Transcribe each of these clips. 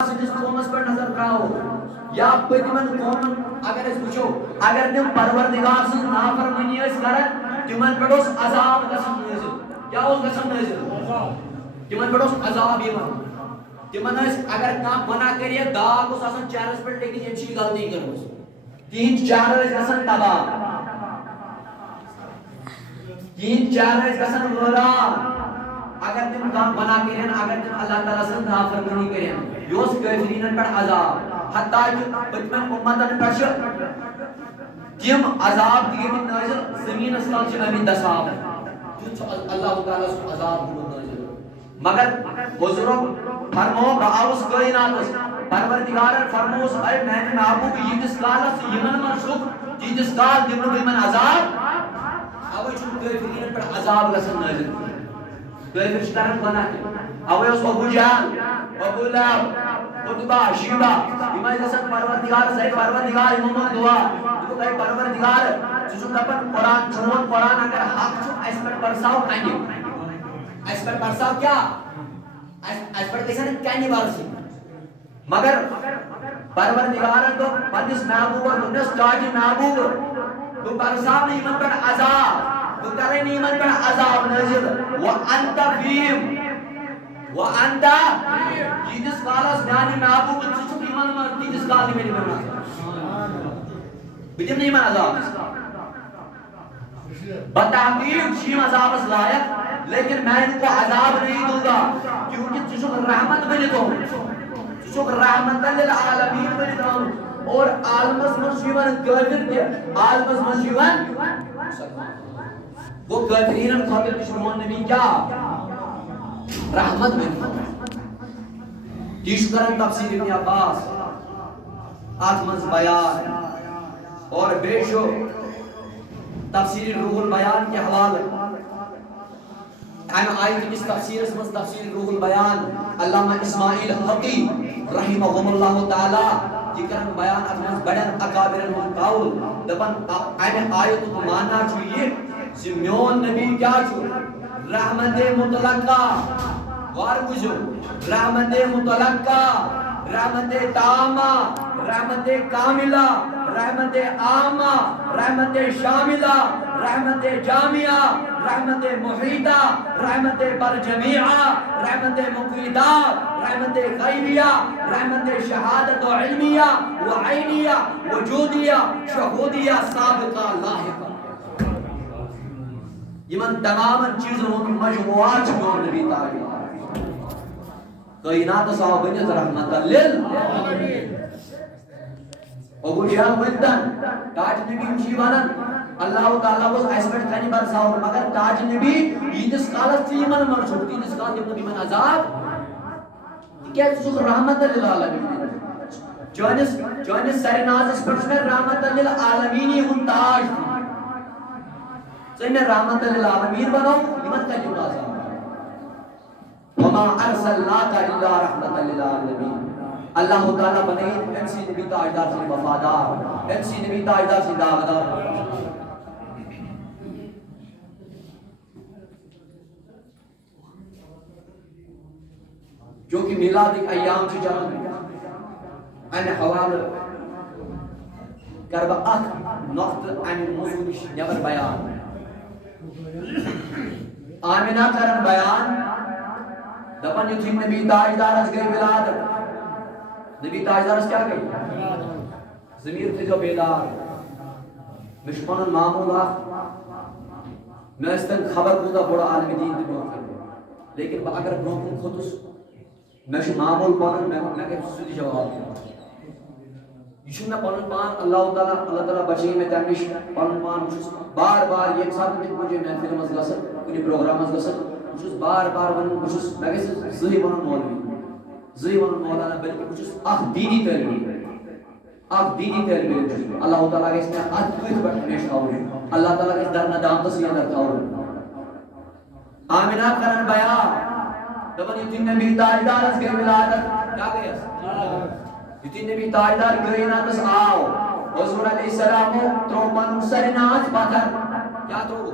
سندس قومس پہ نظر تراو یا پتمن قومن اگر اس وچھو اگر تم پروردگار سن نافرمانی اس کرن تمن پہ اس عذاب گژھن نازل کیا اوس گژھن نازل تمن پہ اس عذاب یوان تمن اس اگر کانٛہہ گناہ کریے داغ اوس آسان چہرس پہ لیکن یم چھ غلطی کٔرمٕژ تہنٛدۍ چہرٕ ٲسۍ گژھان تباہ تہنٛدۍ چہرٕ ٲسۍ گژھان وٲران اگر تم کام بنا کریں اگر تم اللہ تعالیٰ سے نافرمانی کریں یوس کافرین پر عذاب حتیٰ کہ پتمن امتن پر تم عذاب دیگر نازل زمین اسلام سے امین دساب اللہ تعالیٰ سے عذاب نازل مگر بزرگ فرمو بآوس کائنات پروردگار فرموس اے میں نے محبوب یتس کالس یمن من شک یتس کال دمن من عذاب اوے چھ کافرین پر عذاب گژھن نازل کافر شکارن بناتے اوے اس ابو جہل ابو لہب عتبہ شیبہ یمن گژھن پروردگار سے پروردگار یمن دعا تو اے پروردگار چھ دپن قرآن چون قرآن اگر حق چھ اس پر برساو کنی اس پر برساو کیا اس پر کیسے کنی برسی مگر پروردگار تو پنس محبوب نس تاج محبوب تو برساو نہیں من پر عذاب تو کرے نہیں من پر عذاب نازل وانت فیم وانت جس کالس میانی محبوب چھ ایمان من جس کال میری من بدیم نہیں من عذاب بتحقیق شیم عذاب اس لائق لیکن میں ان کو عذاب نہیں دوں گا کیونکہ چھ رحمت بنی تو چھ رحمت للعالمین بنی تو اور عالمس منشیون کافر کے عالمس منشیون وہ کافرین خاطر کشمون نبی کیا رحمت بنی تیش کرن تفسیر ابن عباس آتمز بیان اور بے شو تفسیر روح البیان کے حوالے ایم آیت اس تفسیر اسمز تفسیر روح البیان علامہ اسماعیل حقی رحمہم اللہ تعالی ذکرن بیان اتمز بڑن اکابرن قول دپن ایم آیت کو ماننا چاہیے میون نبی کیا چھو رحمت مطلقہ غور بجھو رحمت مطلقہ رحمت تامہ رحمت کاملہ رحمت عامہ رحمت شاملہ رحمت جامعہ رحمت محیطہ رحمت برجمیعہ رحمت مقیدات رحمت غیبیہ رحمت شہادت و علمیہ و عینیہ وجودیہ شہودیہ سابقہ لاحقہ یمن تمام چیزوں کی مجموعات میون نبی تعالی کائنات صاحب بنت رحمت للعالمین ابو جہل ونتن تاج نبی چھ ونن اللہ تعالی was اسپیکٹ کنی برساو مگر تاج نبی یتس کالس یمن من چھوٹ یتس کال نبی من عذاب کیا چھ رحمت للعالمین جانس سرناز پر میں رحمت للعالمین ہن تاج میں رحمت للعالمین بناؤں یمن کا جو عذاب وما ارسلناک الا رحمت للعالمین اللہ تعالی بنے ایم سی نبی تاجدار سے وفادار ایم سی نبی تاجدار سے داغدار جو کہ میلاد ایام سے جان ان حوال کرب اخ نقط ان موضوع نبر بیان آمینہ کرن بیان دپن یتھی نبی تاجدار اس گئی ولادت نبی تاجدار اس کیا گئی ضمیر تھی جو بیدار مشمن معمول میں اس تن خبر کو بڑا عالم دین دی بہت لیکن اگر برونکن خودس میں معمول پانن میں کہ سودی جواب دیا یہ میں پانن پان اللہ تعالی بچے میں تمش پانن پان بار بار ایک ساتھ میں مجھے محفل مز گسن کنی پروگرام مز گسن بچس بار بار ون بچس میں کہ زہی ون مولوی زہی ون مولانا بلکہ بچس اخ دینی تعلیم اللہ تعالی کے اس میں ات کوئی بٹ ہمیشہ اور اللہ تعالی کے در ندام تو سیاں درتا اور آمینہ کرن بیان دبن یتیم نبی تاجدار اس کے ولادت کیا گیا یتیم نبی تاجدار کائنات اس آو حضور علیہ السلام ترو من سرناز بدر کیا ترو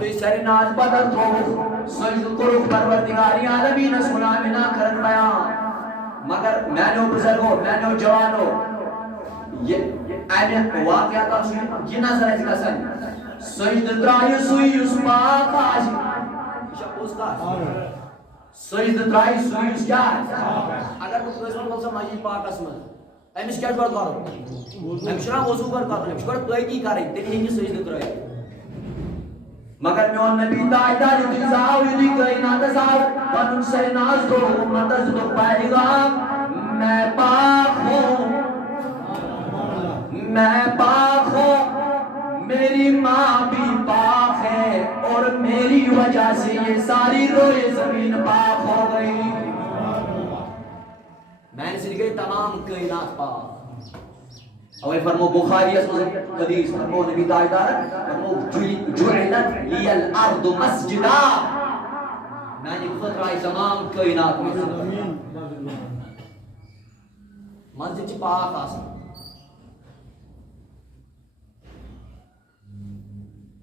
تو سرناز بدر ترو سجد کرو پروردگاری عالمین سنا منا کرن بیان مگر میانو بزرگو میانو جوانو یہ واقعات یہ نظر ہے گژھان سجد ترایہِ سُے یُس پاک آسہِ یہ چھا پوٚز کتھ سجد ترایہِ سُے یُس کیٛاہ آسہِ اگر بہٕ کٲنٛسہِ وَنہٕ وَلہٕ سا مسجد پاکس منٛز أمِس کیٛاہ چھُ گۄڈٕ کرُن أمِس چھُنا وضوٗ گۄڈٕ کرُن أمِس چھُ گۄڈٕ پٲکی کرٕنۍ تیٚلہِ ہیٚکہِ سجد ترٲیِتھ مگر میون نبی تاجدار یُتھُے زاو یُتھُے کائناتس آو پنُن سرناز دو اُمتس دِتُکھ پیغام میں پاک ہوں میں پاک ہوں میری ماں بھی پاک ہے اور میری وجہ سے یہ ساری روئے زمین پاک ہو گئی میں سے گئی تمام کائنات پاک اور فرمو بخاری اس حدیث فرمو نبی تاجدار فرمو جعلت لی الارض مسجدا میں نے خود رائے تمام کائنات مسجد چھ پاک آسان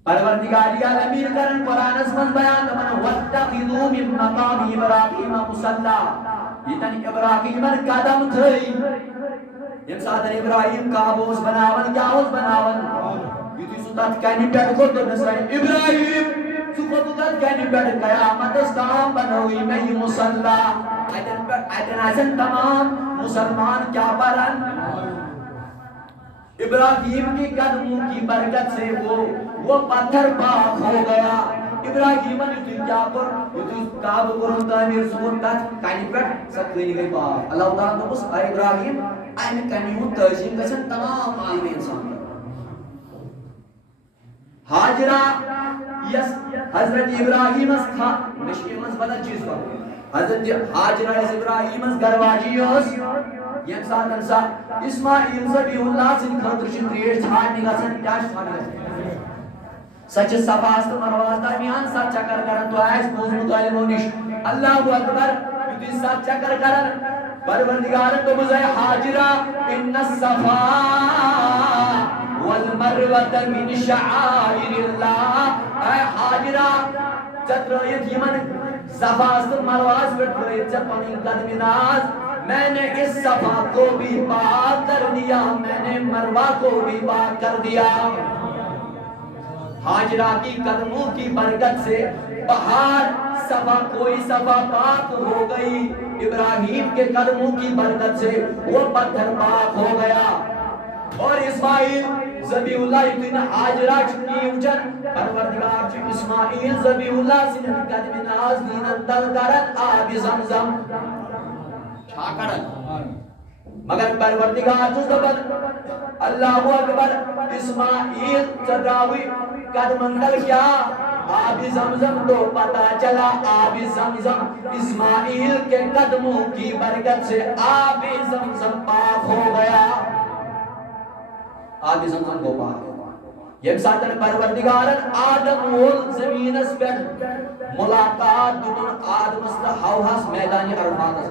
پروردگار عالمین کرن قرآن اس من بیان دمن وَاتَّخِذُوا مِن مَقَامِ إِبْرَاهِيمَ مُصَلَّى یہ تن ابراہیمن قدم تھئی یم ساتن ابراہیم کعبہ بناون کیا بناون یُتھُے سُہ تتھ کنہِ پٮ۪ٹھ کھوٚت دوٚپنس ابراہیم ژٕ کھوٚتُکھ تتھ کنہِ پٮ۪ٹھ قیامتس تام بنوٕے مےٚ یہِ مُصلیٰ اتن آسن تمام مسلمان کیا پرن ابراہیم کے قدموں کی برکت سے وہ پتھر پاک ہو گیا ابراہیم نے کیا کر یُتھُے کعبہ کوٚرُن تعمیٖر سُہ ووت تتھ کنہِ پٮ۪ٹھ سۄ کٔنۍ گٔے پاک اللہ تعالیٰ دوٚپُس اے ابراہیم امہِ کنہِ ہُنٛد تعظیٖم گژھن تمام عالمِ انسان ہاجرہ یس حضرت ابراہیمس تھا مشکل منٛز بدل چیٖز کرُن حضرت ہاجرہ یس ابراہیمس گرواجی ٲس یم ساتن سا اسماعیل ذبیح اللہ سٕنٛدِ خٲطرٕ چھِ تریش ژھانڈنہِ گژھان کیٛاہ چھِ ژھانڈنہِ گژھان سۄ چھِ صفاس تہٕ مروہس درمیان ستھ چکر کران تۄہہِ آسہِ بوٗزمُت عالمو نِش اللہ اکبر یُتھُے ستھ چکر کران پروردگارن دوٚپُس اے ہاجرہ ان الصفا والمروة من شعائر اللہ اے ہاجرہ ژےٚ ترٲیِتھ یِمن صفاس تہٕ مروہس پٮ۪ٹھ ترٲیِتھ ژےٚ پنٕنۍ قدمِ ناز میں نے اس صفا کو بھی پاک کر دیا میں نے مروہ کو بھی پاک کر دیا ہاجرہ کی قدموں کی برکت سے پہاڑ صفا کوئی صفا پاک ہو گئی ابراہیم کے قدموں کی برکت سے وہ پتھر پاک ہو گیا اور اسماعیل ذبیح اللہ یُتھُے نہٕ ہاجرہ چھِ کِہیٖنۍ وٕچھان پروردگار چھُ اسماعیل ذبیح اللہ سٕنٛدٮ۪ن قدمِ ناز دیٖنن تل کران آبِ زمزم چھا کرن مگر پروردگار چھُس دپان اللہ اکبر اسماعیل ژےٚ درٛاوٕے قدمن تل کیا آب زمزم تو پتا چلا آب زمزم اسماعیل کے قدموں کی برکت سے آب زمزم پاک ہو گیا آب زمزم کو پاک یم ساتن پروردگارن آدم وول زمین اس پر ملاقات دن آدم است حوحس میدان عرفات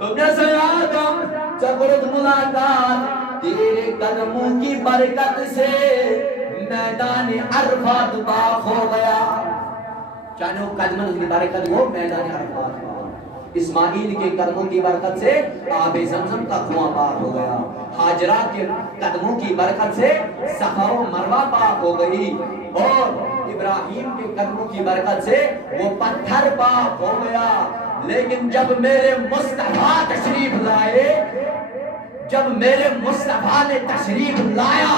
تم سے آدم چکرت ملاقات تیرے قدموں کی برکت سے میدان عرفات پاک ہو گیا چاہے وہ قدموں کی برکت ہو میدان عرفات اسماعیل کے قدموں کی برکت سے آب زمزم کا کنواں پاک ہو گیا ہاجرہ کے قدموں کی برکت سے صفا و مروہ پاک ہو گئی اور ابراہیم کے قدموں کی برکت سے وہ پتھر پاک ہو گیا لیکن جب میرے مصطفیٰ تشریف لائے جب میرے مصطفیٰ نے تشریف لایا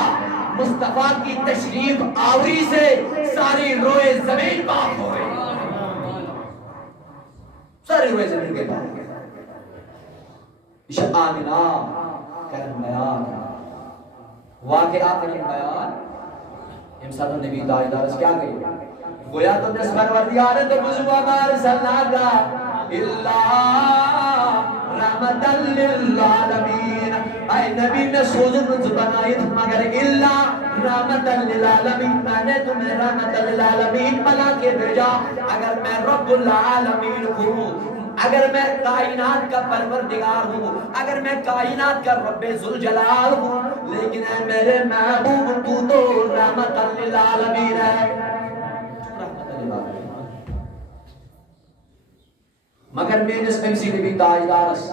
مصطفیٰ کی تشریف آوری سے ساری روئے زمین پاک ہو گئی ساری روئے زمین کے پاک اشاء آمینہ کرم بیان واقعہ کرم بیان امساد نبی تاجدارس کیا گئی گویا تو جس پروردگار تو بزوا مار سلاگا اللہ رحمتا للعالمین اے نبی میں سوزن بنائی تھی مگر اللہ رحمتا للعالمین میں نے تمہیں رحمتا للعالمین بنا کے بھیجا اگر میں رب العالمین ہوں اگر میں کائنات کا پروردگار ہوں اگر میں کائنات کا رب ذوالجلال ہوں لیکن اے میرے محبوب تو رحمتا للعالمین ہے رحمتا للعالمین مگر میں اس امسی نبی تاجدارس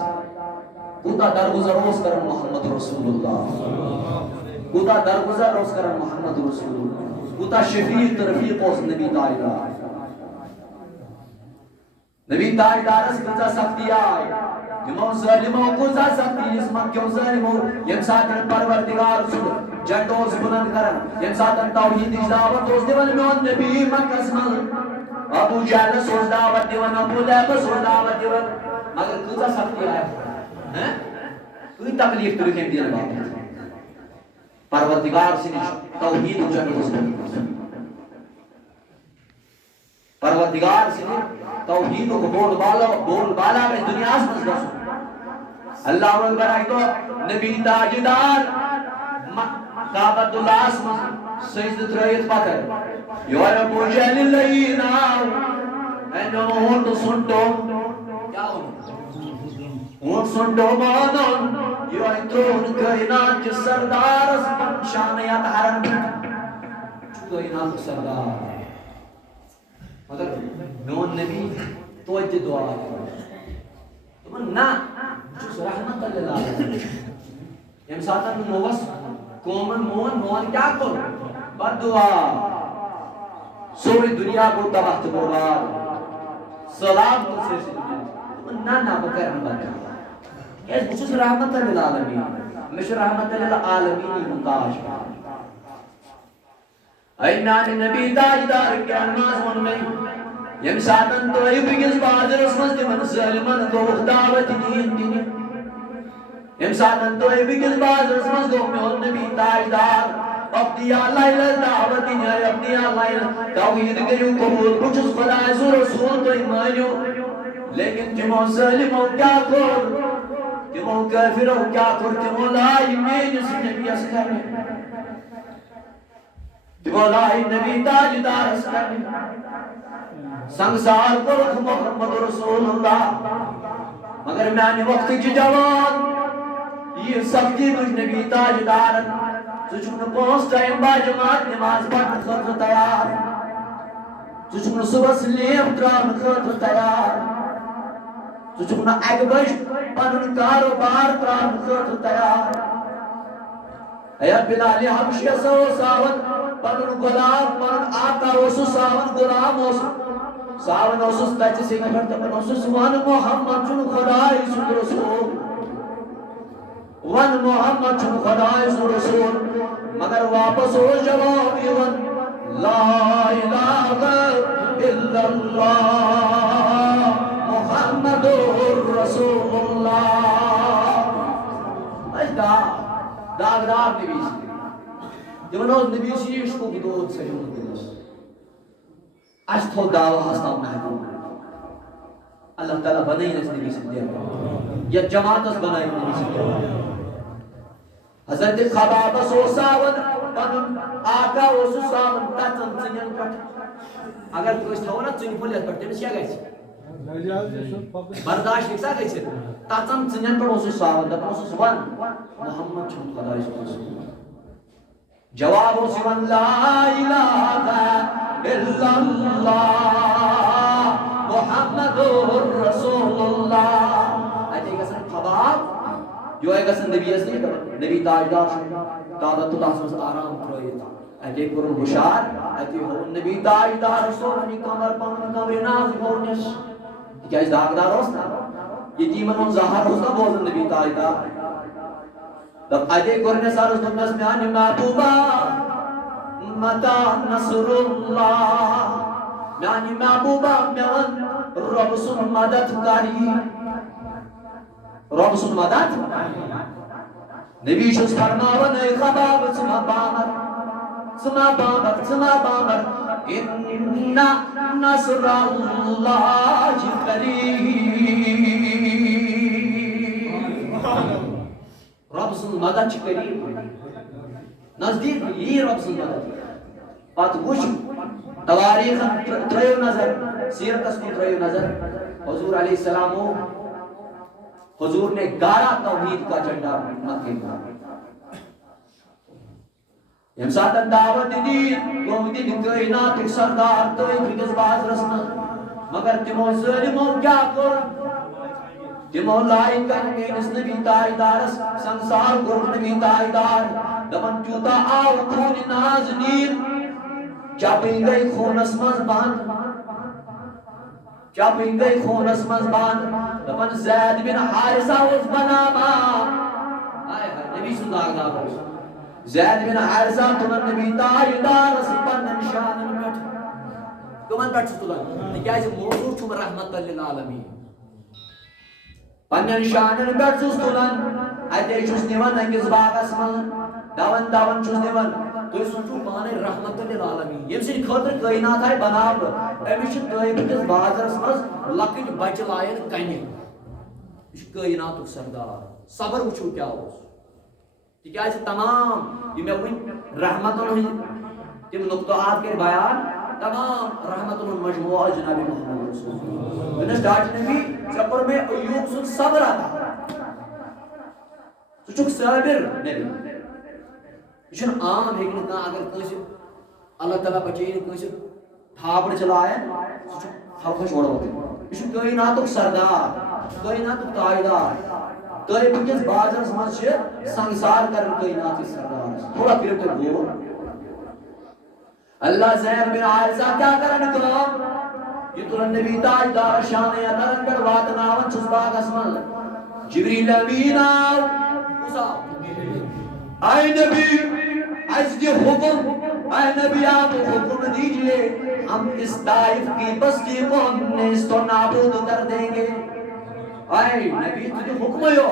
کوتا درگزر روز کرن محمد رسول اللہ، کوتا درگزر روز کرن محمد رسول اللہ، کوتا شفیق رفیق اس نبی تاجدار، نبی تاجدار اس کتا سختی آئی تمو ظالموں کتا سختی اس مکیوں ظالموں یم ساتن پروردگار سن جنڈوز بلند کرن یم ساتن توحید دعوت اس دیون میون نبی مکس من ابو جہل سوز دعوت دیون ابو لہب سوز دعوت دیون مگر کتا سختی آئی کوئی تکلیف تو لکھیں دینا بات پروردگار سے توحید جنڈوز بلند پروردگار سے توحید کو بول بالا میں دنیا سے مزدسو اللہ اکبر آئی تو نبی تاجدار کعبۃ اللہ اسم سجد ترائیت پتر یور پوجل اللہ ناو اینو ہونٹ سنٹو کیا ہونٹ سنٹو مانن یور ترون کائنات کے سردار اسم شانیت حرم کائنات کے سردار مگر میون نبی توجہ دعا تمن نا چوس رحمت اللہ یم ساتن موس قومن مون کیا کر بد دعا سوری دنیا کو تباہ تو برباد سلام تو سے تمن نا بکر بد اس چوس رحمت للعالمین مش رحمت للعالمین منتاج اے میان نبی تاجدار کیا نماز من میں یم ساتن تو ای بگز بازر اسمز دیمن ظالمان کو دعوت دین دین یم ساتن تو ای بگز بازر اسمز کو میون نبی تاجدار اپنی اللہ دعوت دین اپنی اللہ توحید کریو قبول کچھ خدا سو رسول تو ایمانیو لیکن تمو ظالموں کیا کر تمو کافروں کیا کر تمو لائی میں جس نبی اسکر تمو لائی نبی تاجدار اسکر سنگسار کرخ محمد رسول اللہ مگر میانی وقت کی جوان یہ سختی تجھ نبی تاجدار تجھن پانچ ٹائم با جماعت نماز پڑھن خاطر تیار تجھن صبح سلیم تران خاطر تیار تجھن اگ بج پنن کاروبار تران خاطر تیار اے بلال حبشی سو ساون پنن غلام پنن آقا وسو ساون غلام وسو ساون اوسس تچ سے کرتا پر اوسس وان محمد چن خدای سن رسول وان محمد چن خدای سن رسول مگر واپس ہو جواب یون لا الہ الا اللہ محمد رسول اللہ اجدا داغدار نبی جمنو نبی شیش کو بدود سے جمنو دلس اشتو دعوی ہستان محبوب اللہ تعالیٰ بنائی نس نبی سے دیا یا جماعت اس بنائی نبی سے دیا حضرت خباب سو ساون پنن آقا وسو ساون تچن چنین پٹ اگر کوئی تھوڑا چن پولیس پٹ تمس کیا گئی برداشت لکھا گئی سے تچن چنین پٹ وسو ساون دپ وسو ون محمد چھن خدای رسول جواب وسو لا الہ الا اللہ محمد رسول اللہ اتے گسن خباب جو ہے گسن نبی اس نبی تاجدار کعبۃ اللہ سے آرام کرایتا اتے کرن بشار اتے ہو نبی تاجدار رسول کمر پن کمر ناز بونس کیا اس داغدار ہوسنا یہ دیمن ظاہر ہوسنا بوزن نبی تاجدار تب اتے کرن سارس نمس میان محبوبا متا نصر اللہ میانی محبوبہ میان رب سن مدد کاری رب سن مدد نبی شس فرماون اے خباب سما بامر ان نصر اللہ قریب رب سن مدد قریب نزدیک یہ رب سن مدد پات وچ تواریخ تریو نظر سیرت اس کو تریو نظر حضور علیہ السلام حضور نے گارا توحید کا جھنڈا مکے میں یم ساتن دعوت دی قوم دی کائنات سردار تو ایک باز رسم مگر تمو ظالموں کیا کر تمو لائق کر میس نبی تاجدارس سنسار کور نبی تاجدار دپن تیوتا آو خون نازنین چپی گئی خونس مز بند چپی گئی خونس مز بند دپن زید بن حارثہ اس بناما نبی سنداغدار زید بن حارثہ تمن نبی تاجدارس پن نشانن پٹ تمن پٹ تلان تکیاز موضوع چھم رحمت للعالمین پنن شانن پٹ تلان اتے چھس نوان اکس باغس من دون چھس نوان تھی سوچو پانے رحمت للعالمین یم سن خاطر کائنات آئی بناو امس طیب کس بازرس مز لکٹ بچہ لائن کنہ یہ کائنات سردار صبر وچھو کیا تکیاز تمام یہ ون رحمتن تم نقطات کر بیان تمام رحمتن مجموعہ جناب محمد رسول اللہ ڈاٹ نبی چپر میں ایوب سن صبر آتا سوچو صابر نبی یہ عام ہیکن کان اگر کنس اللہ تعالیٰ بچین کنس تھاپڑ چلائے خلق چھوڑ یہ کائنات سردار کائنات تاجدار طیب کس بازرس مز سنسار کر کائنات سردار تھوڑا پھر تو گو اللہ زید بن حارثہ کیا کرن کام یہ تلن نبی تاجدار شان اترن پر واتناون چھس باغس مز جبریل امین آو اے نبی عزد حکم اے نبی آپ حکم دیجئے ہم اس طائف کی بستی کو ہم نے اس کو نابود کر دیں گے اے نبی تجھے حکم ہو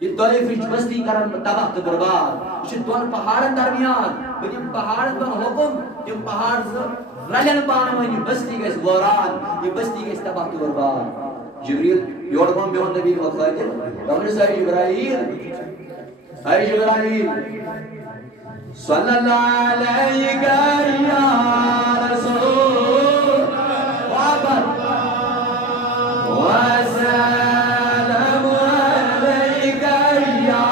یہ طائف بستی کرن تباہ برباد یہ دون پہاڑن درمیان بجن پہاڑن پر حکم تم پہاڑ رلن پانوانی بستی گیس ووران یہ بستی گیس تباہ برباد جبریل یوڑگون بیون نبی کو خاطر دمر سائی جبرائیل اے جبرائیل صلی اللہ علیہ یا رسول وعبر وسلم علیہ یا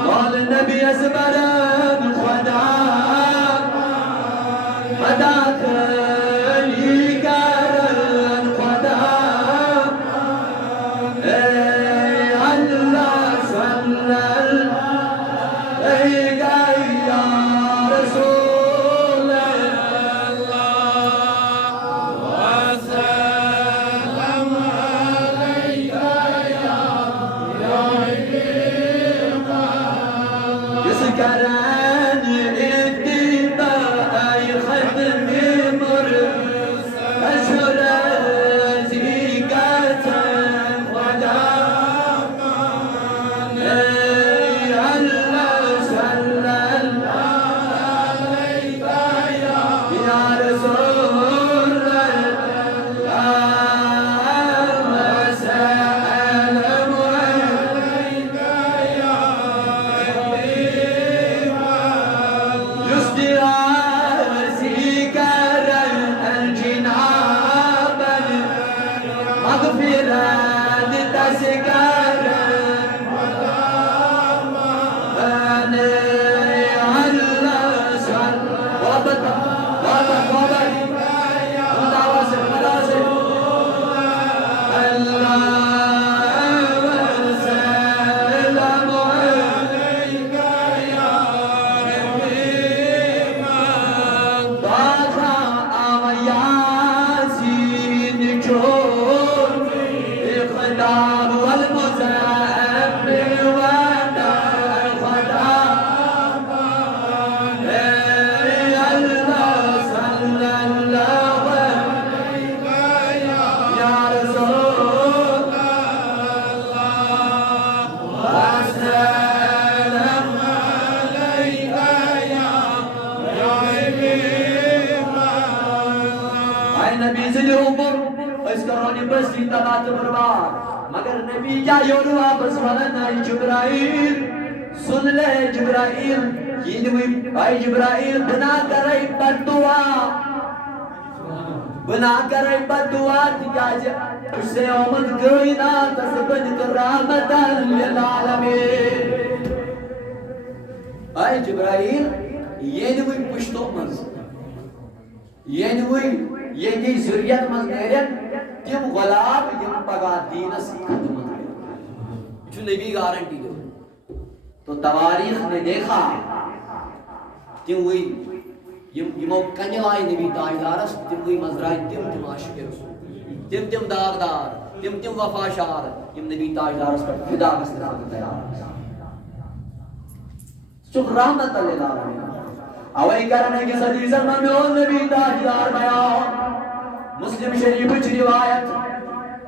مول نبی اسبرن خدا مدد مگر نبی کیا یور واپس ونن اے جبرائیل سن لے جبرائیل یہ نوی اے جبرائیل بنا کرے بددعا بنا کرے بددعا تکیاز اس سے آمد کائنات سبد رحمت للعالمین اے جبرائیل یہ نوی پشتو منز یہ نوی یہ کی ذریت مزدیرین تم غلام یم پگا دینس خدمت جو نبی گارنٹی دو. تو تواریخ نے دیکھا تم ہوئی یمو کنہ آئی نبی تاجدارس تم ہوئی مزرائی تم عاشق رسول تم داغدار تم وفاشار یم نبی تاجدارس پر فدا گژھنہٕ خٲطرٕ تیار چک رحمت للعالمین. اوے کرنے کی حدیثن من میون نبی تاجدار بیان مسلم شریف چ روایت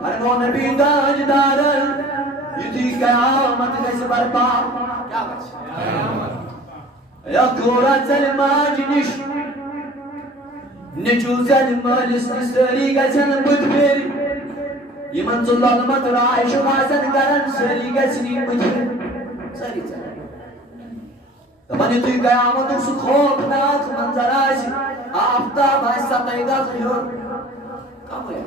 ہر میون نبی تاجدار یدی قیامت گژھِ برپا کیا یا گورا ظلماج نش نچو ظلمالس نش سری گژھن بُتھ پھر یمن ظلمت رائے شماسن کرن سری گژھنی بُتھ پھر سری دپان یُتھُے قیامتُک سُہ خوفناک منظر آسہِ آفتاب آسہِ 70 گز ہیوٚر کمٕے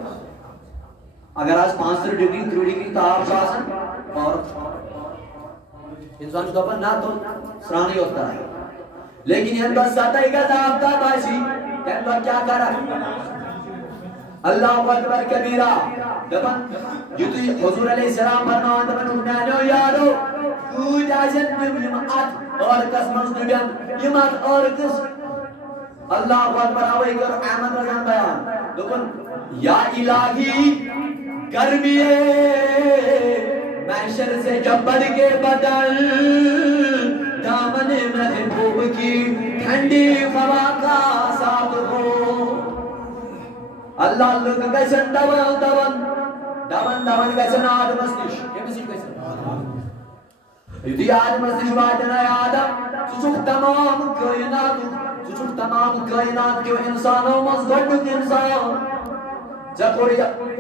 اگر آز 35 ڈگری 30 ڈگری تاپ چھُ آسان عورت انسان چھُ دپان نہ تو سرانٕے یوت کران لیکن ییٚمہِ دۄہ 70 گز آفتاب آسہِ تمہِ دۄہ کیٛاہ کرکھ اللہ اکبر کبیرہ دپان یُتھُے حضور علیہ السلام فرماوان دپان میانیو یارو کۭتۍ آسن تِم یِم اتھ عٲرقس منٛز ڈُبن یِم اتھ عٲرقس اللہ اکبر اوے کٔر احمد رضان بیان دوٚپُن یا الہی گرمیے محشر سے جب بڑھ کے بدل دامن محبوب کی ٹھنڈی ہوا کا ساتھ ہو اللہ لوگ گژھن دون گژھن آدمس نش کٔمِس نش گژھن یُتھُے آدمس نش واتن آدم ژٕ چھُکھ تمام کائنات کیو انسانو منٛز گۄڈنیُک انسان ژےٚ کوٚر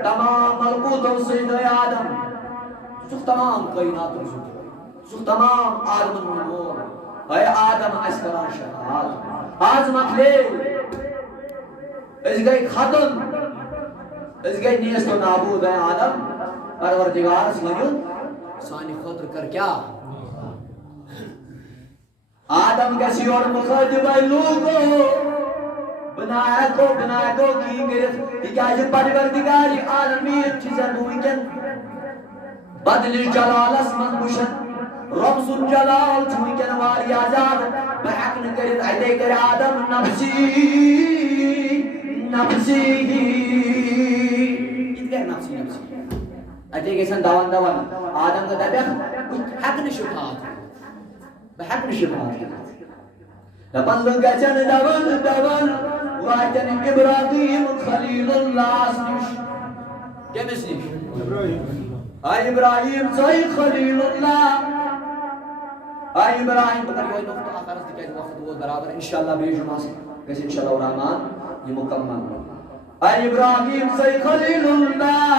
تمام ملکوٗتو سجدے آدم ژٕ چھُکھ تمام کائناتُک ذکر ژٕ چھُکھ تمام عالمن ہُنٛد مول اے آدم اَسہِ کران شفاعت آز مۄکلے أسۍ گٔے ختم أسۍ گٔے نیست و نابوٗد اے آدم پروردگارس ؤنِو سانہِ خٲطرٕ کر کیٛاہ آدم گژھِ یورٕ مُخٲطِب اے لوٗکو بنایا کو کی کٔرِتھ تِکیٛازِ پروردگارِ عالمیٖن چھِ ژےٚ بہٕ وٕنکٮ۪ن بدلِس جلالس منٛز وٕچھان رۄب سُنٛد جلال چھُ وٕنکٮ۪ن واریاہ زیادٕ بہٕ ہٮ۪کہٕ نہٕ کٔرِتھ اَتے کَرِ آدم نفسی یہِ تہِ کَرِ نفسی اَتے گژھن دون آدم تہٕ دپٮ۪کھ بہٕ ہٮ۪کہٕ نہٕ شفاعت بہٕ ہٮ۪کہٕ نہٕ شفاعت کٔرِتھ دپان لُکھ گژھن دون واتن ابراہیم خلیل اللہس نش کٔمِس نش آئی ابراہیم صحیح خلیل اللہ آئی ابراہیم بکر کوئی نقطہ آخرس دکھائی وقت وہ برابر انشاءاللہ بے جمعہ سے کسی انشاءاللہ الرحمن یہ مکمل آئی ابراہیم صحیح خلیل اللہ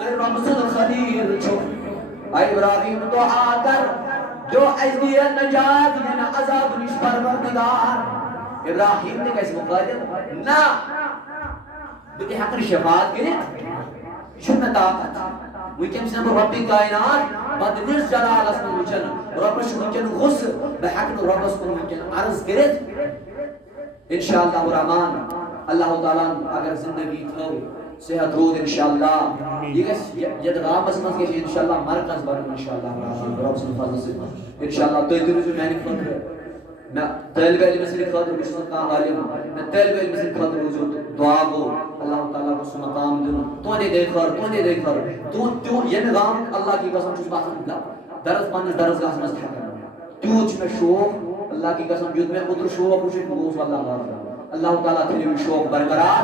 صحیح رمضان خلیل چھو آئی ابراہیم دعا کر جو ازدی نجات یعنی عذاب نش پروردگار ابراہیم نے کیسے مقادر نا بکی حقر شفاعت کرے چھونا طاقت وٕنکٮ۪ن چھُس بہٕ رۄبہِ کائنات بدلِس جلالس منٛز وٕچھان رۄبس چھُ وٕنکٮ۪ن غُصہٕ بہٕ ہٮ۪کہٕ نہٕ رۄبس کُن وٕنکٮ۪ن عرض کٔرِتھ انشاءاللہ الرحمن اللہ تعالیٰ اگر زندگی تھٲو صحت روٗد انشاءاللہ یہِ گژھِ یتھ گامس منٛز گژھِ انشاءاللہ مرکز بنُن انشاءاللہ الرحمن رۄب سٕنٛدِ فضلہٕ سۭتۍ انشاءاللہ تُہۍ تہِ روٗزِو میانہِ خٲطرٕ میں طالب علم سٕنٛدِ خٲطرٕ بہٕ چھُس نہٕ کانٛہہ عالم میں طالب علم سٕنٛدِ خٲطرٕ روٗزِو دعا گوٚو اللہ تعالیٰ گوٚژھ سُہ مقام دِنُن تُہنٛدے دے خٲر ییٚمہِ گامُک اللہ کی قسم چھُس بہٕ آسان درس پننِس درسگاہس منٛز تھکان تیوٗت چھُ مےٚ شوق اللہ کی قسم یُتھ مےٚ اوترٕ شوق وٕچھُن بہٕ گوٚوُس واللہ غافل اللہ تعالیٰ تھٲیِو یہِ شوق برقرار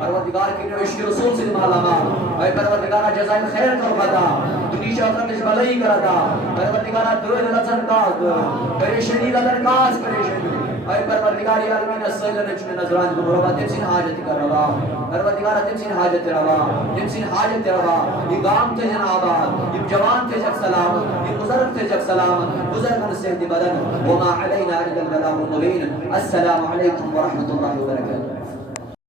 پروردگار کٔرِو عشقِ رسول سۭتۍ مالا مال اے پروردگارا جزائے خیر کر عطا دُنیاہٕچ ٲخرتٕچ بھلٲیی کر عطا پروردگارا دٲدۍ رژھن کاس پریشٲنی رژھن کاس پریشٲنی اے پروردگار عالمین سٲلِم چھُ مےٚ نظران گوٚمُت رۄبا تٔمۍ سٕنٛدِ حاجت کر روا پروردگارا تٔمۍ سٕنٛدِ حاجت تہِ روا تٔمۍ سٕنٛدِ حاجت تہِ روا یہِ گام تھٲیزن آباد یِم جوان تھٲیزکھ سلامت یِم بُزرگ تھٲیزکھ سلامت بُزرگن صحتِ بدن وما علینا الا البلاغ المبین السلام علیکم ورحمۃ اللہ وبرکاتہ